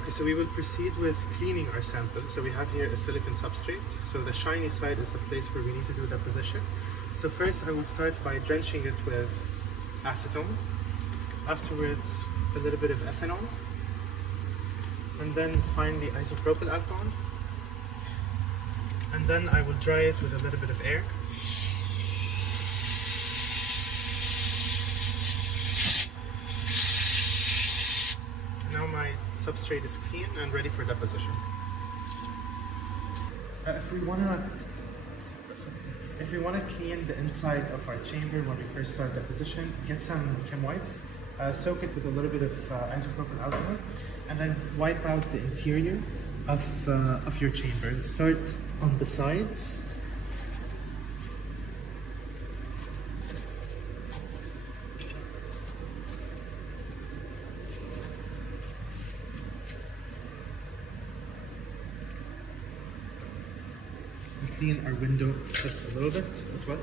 Okay, so we will proceed with cleaning our sample. So we have here a silicon substrate. So the shiny side is the place where we need to do deposition. So first I will start by drenching it with acetone. Afterwards, a little bit of ethanol. And then finally isopropyl alcohol. And then I will dry it with a little bit of air. Now my substrate is clean and ready for deposition. If we want to clean the inside of our chamber when we first start deposition, get some chem wipes, soak it with a little bit of isopropyl alcohol, and then wipe out the interior of your chamber. Start on the sides. Clean our window just a little bit as well.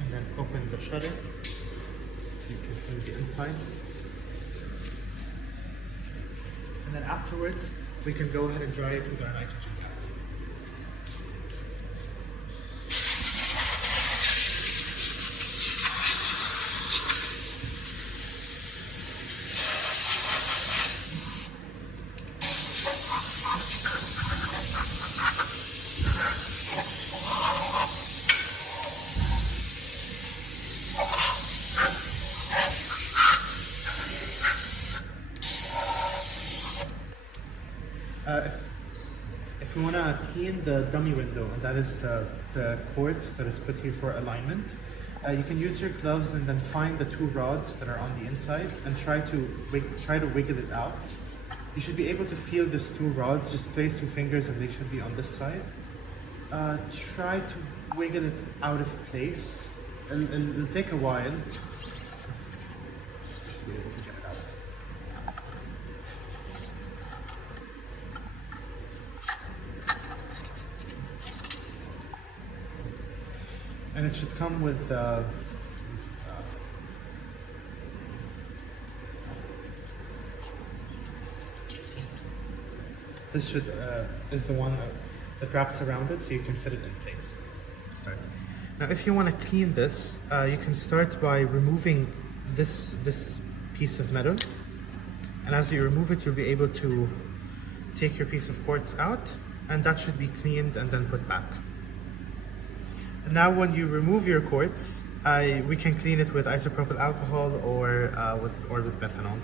And then open the shutter so you can clean the inside. And then afterwards, we can go ahead and dry it with our nitrogen gas. If you want to clean the dummy window, and that is the quartz that is put here for alignment, you can use your gloves and then find the two rods that are on the inside and try to wiggle it out. You should be able to feel these two rods. Just place 2 fingers and they should be on this side. Try to wiggle it out of place. It'll take a while. Be able to get it out. And it should come with this is the one that wraps around it so you can fit it in place. Start. Now if you want to clean this, you can start by removing this piece of metal, and as you remove it you'll be able to take your piece of quartz out, and that should be cleaned and then put back. And now when you remove your quartz, we can clean it with isopropyl alcohol or with methanol.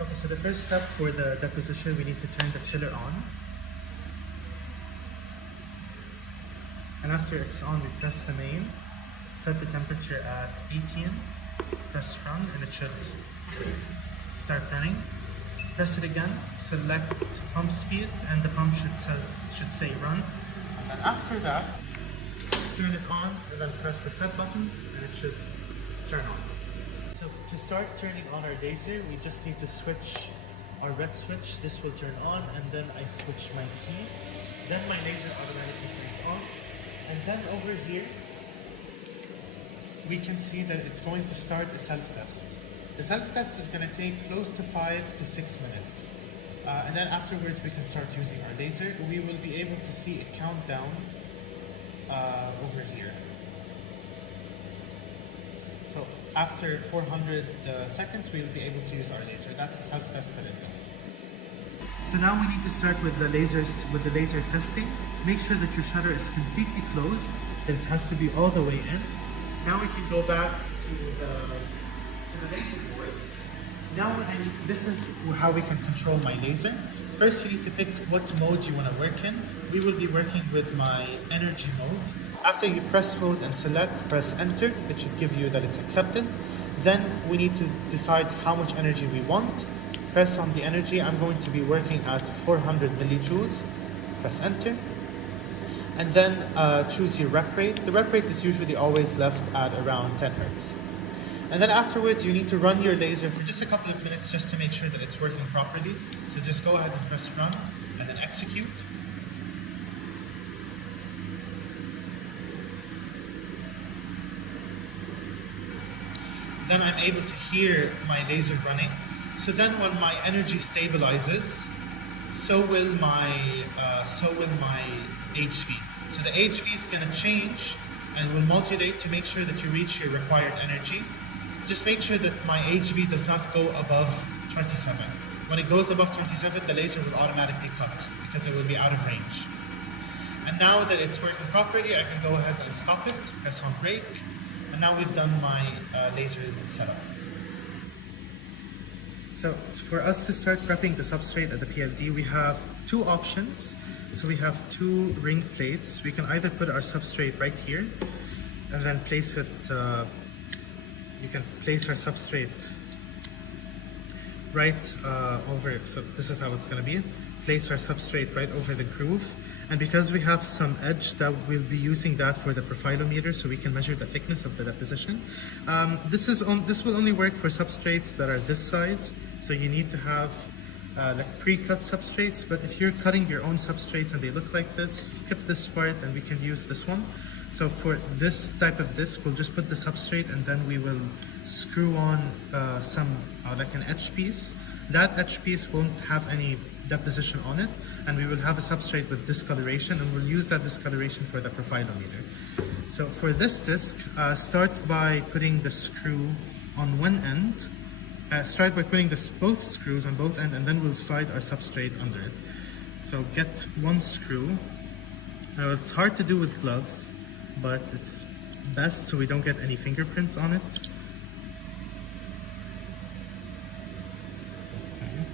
Okay, so the first step for the deposition, we need to turn the chiller on. And after it's on, we press the main, set the temperature at 18, press run, and it should start running. Press it again, select pump speed, and the pump should say run. And then after that, turn it on, and then press the set button, and it should turn on. So to start turning on our laser, we just need to switch our red switch, this will turn on, and then I switch my key. Then my laser automatically turns on. And then over here, we can see that it's going to start a self-test. The self-test is going to take close to 5 to 6 minutes. And then afterwards we can start using our laser. We will be able to see a countdown over here. So after 400 seconds, we will be able to use our laser. That's a self-test that it does. So now we need to start with the laser testing. Make sure that your shutter is completely closed, that it has to be all the way in. Now we can go back to the laser board. Now this is how we can control my laser. First, you need to pick what mode you want to work in. We will be working with my energy mode. After you press hold and select, press enter. It should give you that it's accepted. Then we need to decide how much energy we want. Press on the energy. I'm going to be working at 400 millijoules. Press enter. And then choose your rep rate. The rep rate is usually always left at around 10 Hertz. And then afterwards, you need to run your laser for just a couple of minutes just to make sure that it's working properly. So just go ahead and press run and then execute. Then I'm able to hear my laser running. So then when my energy stabilizes, so will my HV. So the HV is going to change and will modulate to make sure that you reach your required energy. Just make sure that my HV does not go above 27. When it goes above 27, the laser will automatically cut because it will be out of range. And now that it's working properly, I can go ahead and stop it, press on brake, and now we've done my laser setup. So for us to start prepping the substrate at the PLD, we have two options. So we have two ring plates. We can either put our substrate right here and then place it, you can place our substrate right over, so this is how it's going to be. Place our substrate right over the groove. And because we have some edge, that we'll be using that for the profilometer so we can measure the thickness of the deposition. This will only work for substrates that are this size. So you need to have like pre-cut substrates, but if you're cutting your own substrates and they look like this, skip this part and we can use this one. So for this type of disc, we'll just put the substrate and then we will screw on like an etch piece. That etch piece won't have any deposition on it, and we will have a substrate with discoloration, and we'll use that discoloration for the profilometer. So for this disc, start by putting the screw on one end. Start by putting both screws on both ends, and then we'll slide our substrate under it. So get one screw. Now it's hard to do with gloves, but it's best so we don't get any fingerprints on it. Okay.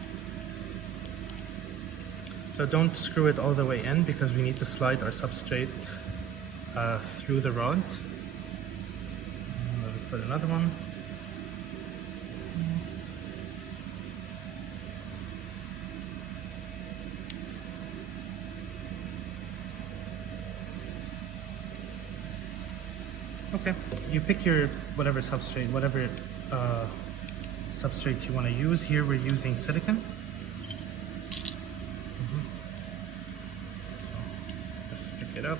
So don't screw it all the way in because we need to slide our substrate through the rod. We'll put another one. Okay, you pick your whatever substrate you want to use. Here we're using silicon. Just pick it up.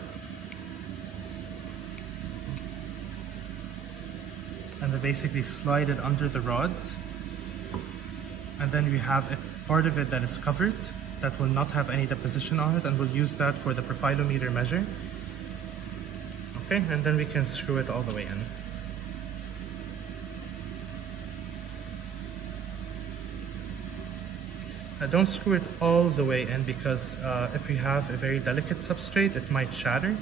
And then basically slide it under the rod. And then we have a part of it that is covered, that will not have any deposition on it, and we'll use that for the profilometer measure. Okay, and then we can screw it all the way in. Don't screw it all the way in because if we have a very delicate substrate, it might shatter.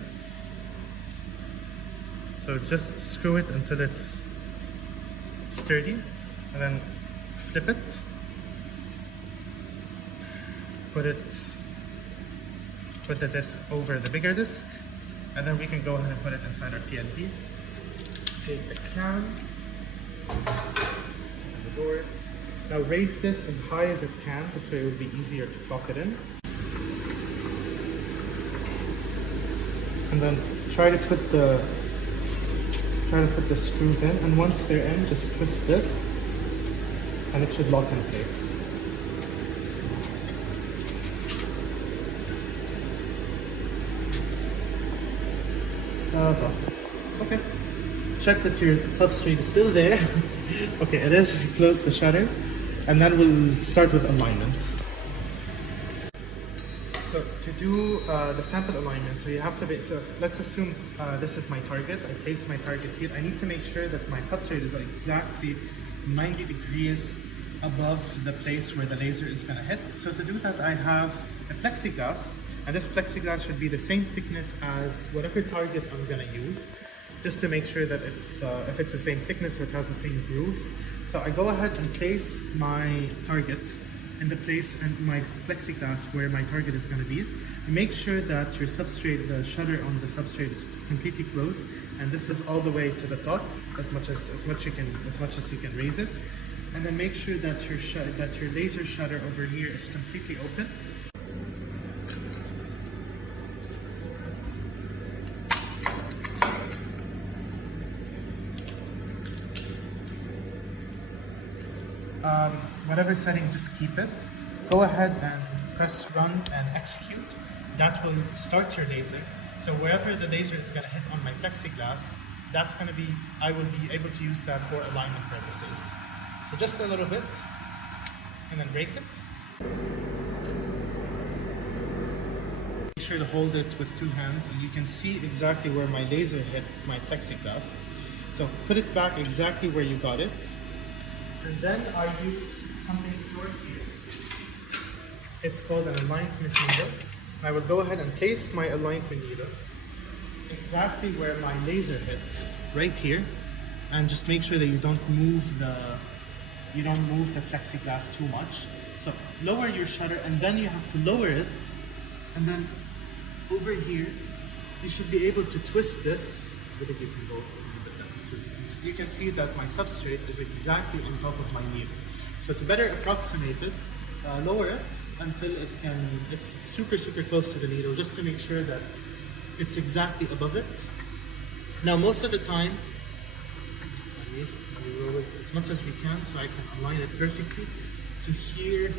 So just screw it until it's sturdy, and then flip it. Put the disc over the bigger disc. And then we can go ahead and put it inside our PLD. Take the clamp, and the door. Now raise this as high as it can, this way it will be easier to plug it in. And then try to put the screws in, and once they're in, just twist this, and it should lock in place. Okay. Check that your substrate is still there. Okay, it is. Close the shutter, and then we'll start with alignment. So to do the sample alignment, so you have to be, so let's assume this is my target. I place my target here. I need to make sure that my substrate is exactly 90 degrees above the place where the laser is going to hit. So to do that, I have a plexiglass, and this plexiglass should be the same thickness as whatever target I'm going to use, just to make sure that it's, if it's the same thickness or it has the same groove. So I go ahead and place my target in the place and my plexiglass where my target is going to be. Make sure that your substrate, the shutter on the substrate is completely closed, and this is all the way to the top, as much as you can raise it. And then make sure that your laser shutter over here is completely open. Whatever setting, just keep it. Go ahead and press run and execute. That will start your laser. So wherever the laser is going to hit on my plexiglass, that's going to be, I will be able to use that for alignment purposes. So just a little bit, and then break it. Make sure to hold it with two hands, and you can see exactly where my laser hit my plexiglass. So put it back exactly where you got it. And then I use something stored here. It's called an alignment needle. I will go ahead and place my alignment needle exactly where my laser hit, right here, and just make sure that you don't move the plexiglass too much. So lower your shutter, and then you have to lower it, and then over here you should be able to twist this. So I think you can go a little bit down too. You can see that my substrate is exactly on top of my needle. So to better approximate it, lower it until it's super close to the needle, just to make sure that it's exactly above it. Now most of the time, we roll it as much as we can so I can align it perfectly. So here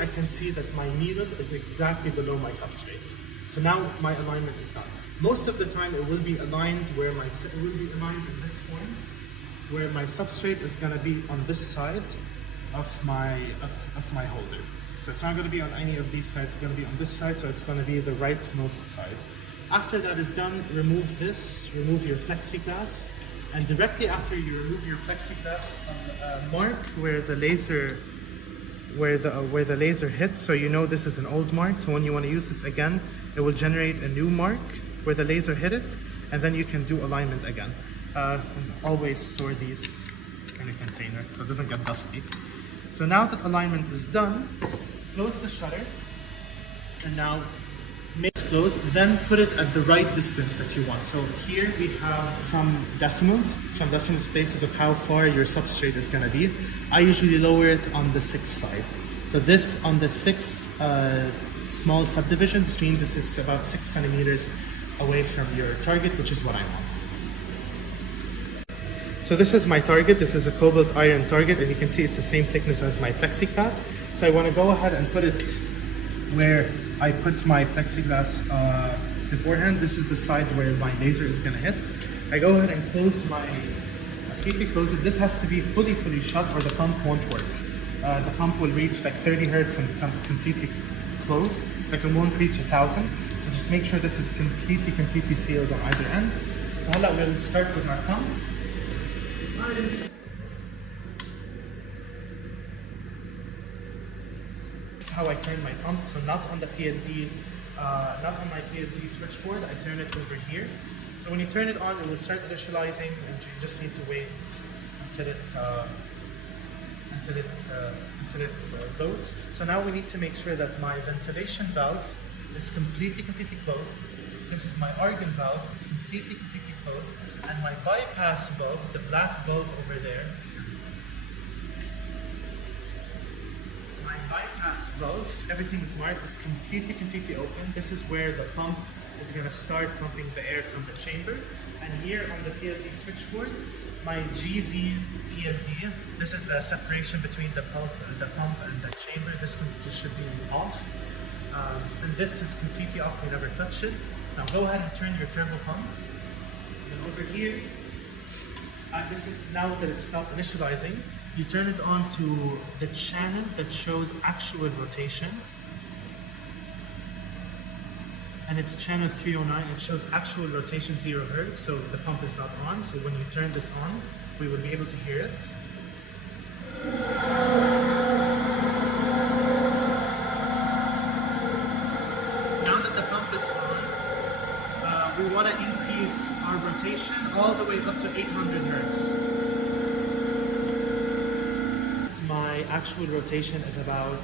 I can see that my needle is exactly below my substrate. So now my alignment is done. Most of the time it will be aligned where it will be aligned in this form, where my substrate is going to be on this side of my holder. So it's not going to be on any of these sides, it's going to be on this side, so it's going to be the rightmost side. After that is done, remove your plexiglass, and directly after you remove your plexiglass, mark where the laser hits, so you know this is an old mark. So when you want to use this again, it will generate a new mark where the laser hit it, and then you can do alignment again. And always store these in a container so it doesn't get dusty. So now that alignment is done, close the shutter, and now make it close, then put it at the right distance that you want. So here we have some decimal places of how far your substrate is going to be. I usually lower it on the 6th side. So this on the 6th small subdivision, this means this is about 6 centimeters away from your target, which is what I want. So this is my target. This is a cobalt iron target, and you can see it's the same thickness as my plexiglass. So I want to go ahead and put it where I put my plexiglass beforehand. This is the side where my laser is going to hit. I go ahead and close completely close it. This has to be fully shut or the pump won't work. The pump will reach like 30 hertz and become completely closed. Like it won't reach 1,000. So just make sure this is completely sealed on either end. So now we'll start with our pump. How I turn my pump, so not on the PLD, not on my PLD switchboard, I turn it over here. So when you turn it on, it will start initializing, and you just need to wait until it loads. So now we need to make sure that my ventilation valve is completely closed. This is my argon valve, it's completely closed, and my bypass valve, the black valve over there, bypass valve, everything is marked, is completely open. This is where the pump is going to start pumping the air from the chamber. And here on the PLD switchboard, my GV PLD, this is the separation between the pump and the chamber. This should be off. And this is completely off, we never touch it. Now go ahead and turn your turbo pump. And over here, this is now that it's stopped initializing, you turn it on to the channel that shows actual rotation. And it's channel 309, it shows actual rotation 0 Hertz, so the pump is not on. So when you turn this on, we will be able to hear it. Now that the pump is on, we want to increase our rotation all the way up to 800 Hertz. My actual rotation is about,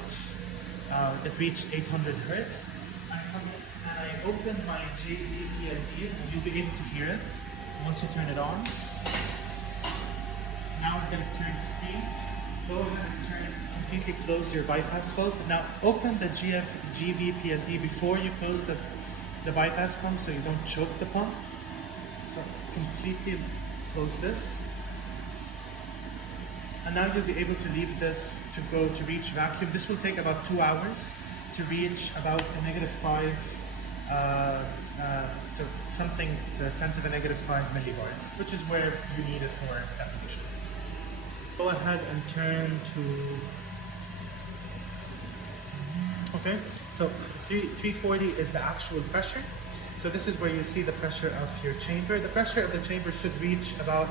it reached 800 Hertz. I come in and I open my JV PLD and you'll be able to hear it once you turn it on. Now that it turns green, go ahead and completely close your bypass valve. Now open the GV PLD before you close the bypass pump so you don't choke the pump. So completely close this. And now you'll be able to leave this to go to reach vacuum. This will take about 2 hours to reach about a -5, so something to 10 to the -5 millibars, which is where you need it for deposition. Go ahead and turn to, okay, so 340 is the actual pressure. So this is where you see the pressure of your chamber. The pressure of the chamber should reach about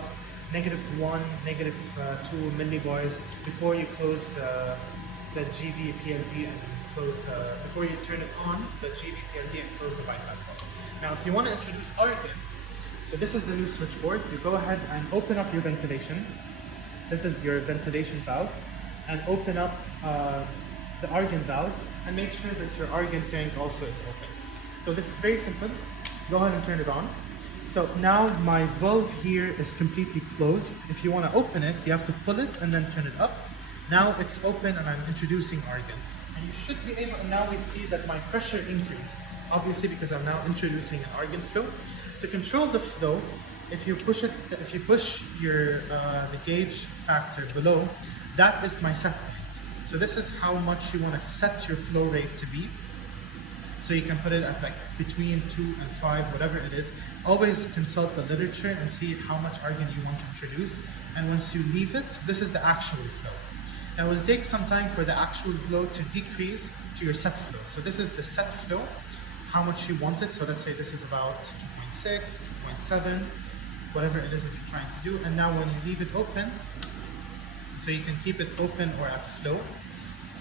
-1, -2 millibars before you close the GV PLD and close before you turn it on, the GV PLD and close the bypass valve. Now if you want to introduce argon, so this is the new switchboard. You go ahead and open up your ventilation. This is your ventilation valve, and open up the argon valve and make sure that your argon tank also is open. So this is very simple. Go ahead and turn it on. So now my valve here is completely closed. If you want to open it, you have to pull it and then turn it up. Now it's open and I'm introducing argon. And you should be able, and now we see that my pressure increased, obviously because I'm now introducing an argon flow. To control the flow, if you push your the gauge factor below, that is my set point. So this is how much you want to set your flow rate to be. So you can put it at like between 2 and 5, whatever it is. Always consult the literature and see how much argon you want to introduce. And once you leave it, this is the actual flow. Now it will take some time for the actual flow to decrease to your set flow. So this is the set flow, how much you want it. So let's say this is about 2.6, 2.7, whatever it is that you're trying to do. And now when you leave it open, so you can keep it open or at flow.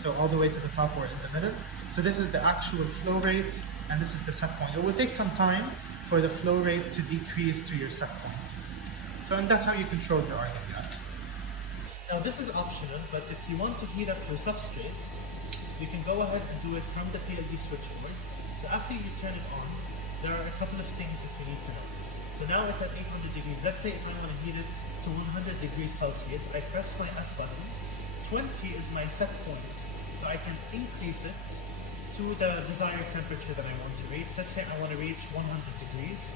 So all the way to the top or in the middle. So this is the actual flow rate, and this is the set point. It will take some time for the flow rate to decrease to your set point. So, and that's how you control your argon gas. Now this is optional, but if you want to heat up your substrate, you can go ahead and do it from the PLD switchboard. So after you turn it on, there are a couple of things that you need to know. So now it's at 800 degrees. Let's say if I want to heat it to 100 degrees Celsius, I press my F button. 20 is my set point. So I can increase it to the desired temperature that I want to reach. Let's say I want to reach 100 degrees.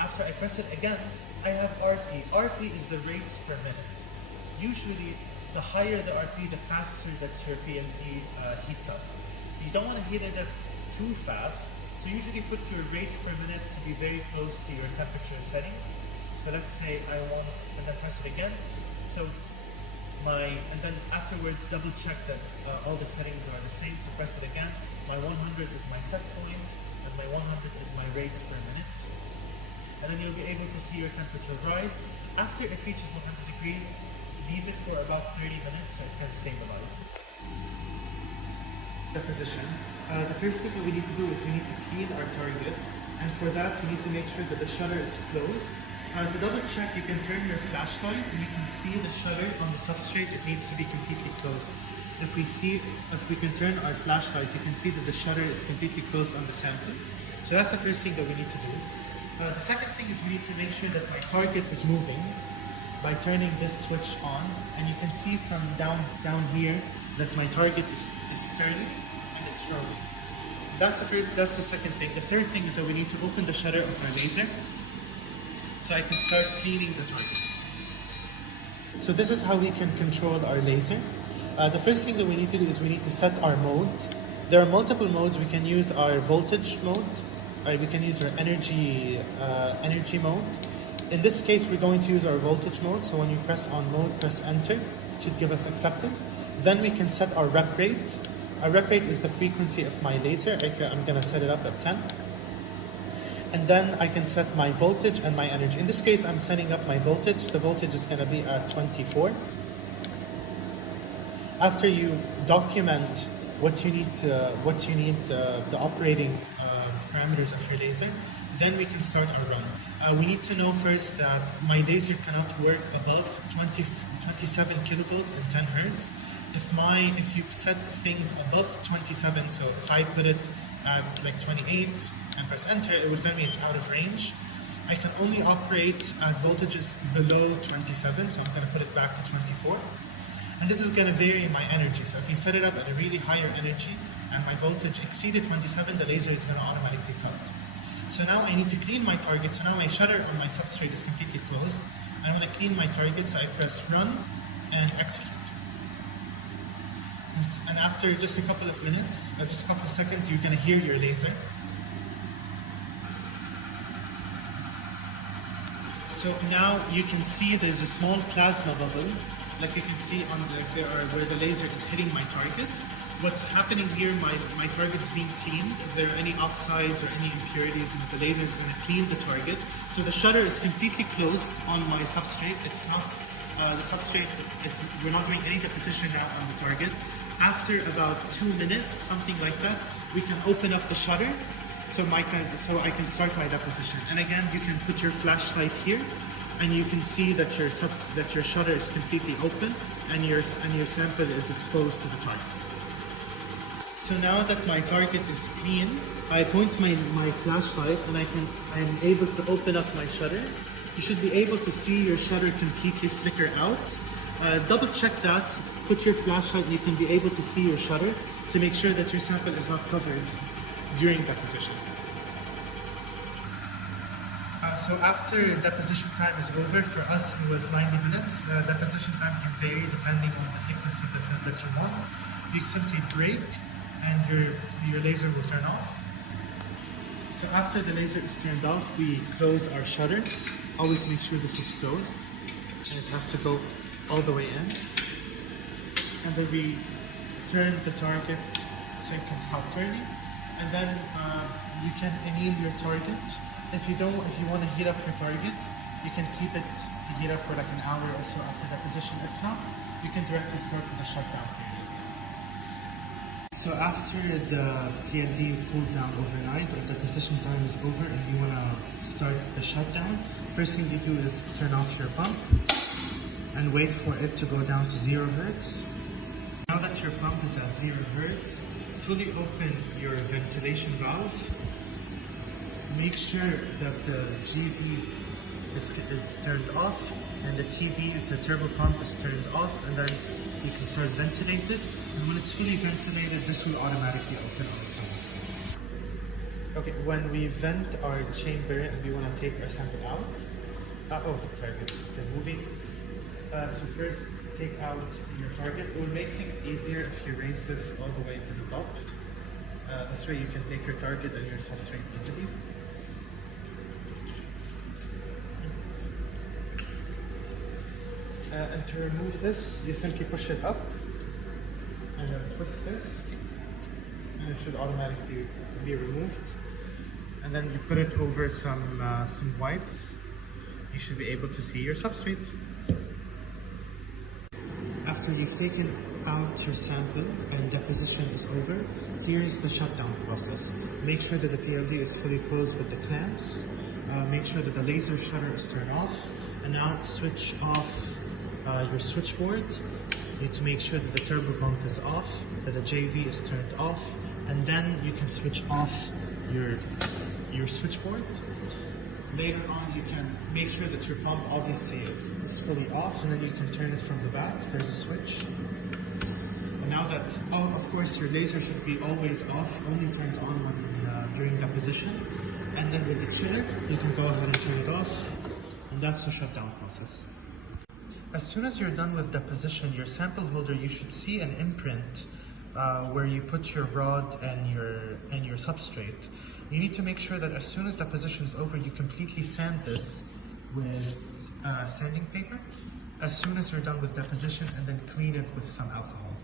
After I press it again, I have RP. RP is the rates per minute. Usually, the higher the RP, the faster that your PLD heats up. You don't want to heat it up too fast, so usually put your rates per minute to be very close to your temperature setting. So let's say I want, and then press it again. So and then afterwards double check that all the settings are the same, so press it again. My 100 is my set point, and my 100 is my rates per minute. And then you'll be able to see your temperature rise. After it reaches 100 degrees, leave it for about 30 minutes so it can stabilize. Deposition. The first thing that we need to do is we need to clean our target, and for that you need to make sure that the shutter is closed. To double check, you can turn your flashlight and you can see the shutter on the substrate. It needs to be completely closed. If we can turn our flashlight, you can see that the shutter is completely closed on the sample. So that's the first thing that we need to do. The second thing is we need to make sure that my target is moving by turning this switch on, and you can see from down here that my target is turning and it's rolling. That's the second thing. The third thing is that we need to open the shutter of my laser so I can start cleaning the target. So this is how we can control our laser. The first thing that we need to do is we need to set our mode. There are multiple modes. We can use our voltage mode, we can use our energy mode. In this case, we're going to use our voltage mode. So when you press on mode, press enter, it should give us accepted. Then we can set our rep rate. Our rep rate is the frequency of my laser. I'm gonna set it up at 10. And then I can set my voltage and my energy. In this case, I'm setting up my voltage. The voltage is gonna be at 24. After you document what you need, the operating parameters of your laser, then we can start our run. We need to know first that my laser cannot work above 27 kilovolts and 10 hertz. If you set things above 27, so if I put it at like 28 and press enter, it will tell me it's out of range. I can only operate at voltages below 27, so I'm going to put it back to 24. And this is going to vary my energy. So if you set it up at a really higher energy and my voltage exceeded 27, the laser is going to automatically cut. So now I need to clean my target. So now my shutter on my substrate is completely closed. I want to clean my target, so I press run and execute. And after just a couple of minutes, just a couple of seconds, you're going to hear your laser. So now you can see there's a small plasma bubble, like you can see on where the laser is hitting my target. What's happening here, my target is being cleaned. If there are any oxides or any impurities, the laser is going to clean the target. So the shutter is completely closed on my substrate. It's not, the substrate we're not doing any deposition now on the target. After about 2 minutes, something like that, we can open up the shutter so I can start my deposition. And again, you can put your flashlight here, and you can see that your shutter is completely open and your sample is exposed to the target. So now that my target is clean, I point my flashlight and I'm able to open up my shutter. You should be able to see your shutter completely flicker out. Double check that. Put your flashlight and you can be able to see your shutter to make sure that your sample is not covered during deposition. So after deposition time is over, for us it was 90 minutes. Deposition time can vary depending on the thickness of the film that you want. You simply break and your laser will turn off. So after the laser is turned off, we close our shutter. Always make sure this is closed and it has to go all the way in. And then we turn the target so it can stop turning. And then you can anneal your target. If you want to heat up your target, you can keep it to heat up for like an hour or so after deposition. If not, you can directly start with the shutdown period. So after the PLD cooled down overnight, the deposition time is over and you want to start the shutdown, first thing you do is turn off your pump and wait for it to go down to 0 hertz. Now that your pump is at 0 hertz, fully open your ventilation valve. Make sure that the GV is turned off and the TB, the turbo pump, is turned off, and then you can start ventilate it. And when it's fully ventilated, this will automatically open on its own. Okay, when we vent our chamber and we want to take our sample out, the target, they're moving. So first, take out your target. It will make things easier if you raise this all the way to the top. This way you can take your target and your substrate easily. And to remove this, you simply push it up and then twist this, and it should automatically be removed. And then you put it over some wipes. You should be able to see your substrate. After you've taken out your sample and deposition is over, here's the shutdown process. Make sure that the PLD is fully closed with the clamps. Make sure that the laser shutter is turned off. And now switch off your switchboard. You need to make sure that the turbo pump is off, that the JV is turned off, and then you can switch off your switchboard. Later on, you can make sure that your pump obviously is fully off, and then you can turn it from the back. There's a switch. And now that, of course, your laser should be always off, only turned on when, during deposition. And then with the chiller, you can go ahead and turn it off, and that's the shutdown process. As soon as you're done with deposition, your sample holder, you should see an imprint where you put your rod and your substrate. You need to make sure that as soon as deposition is over, you completely sand this with sanding paper as soon as you're done with deposition, and then clean it with some alcohol.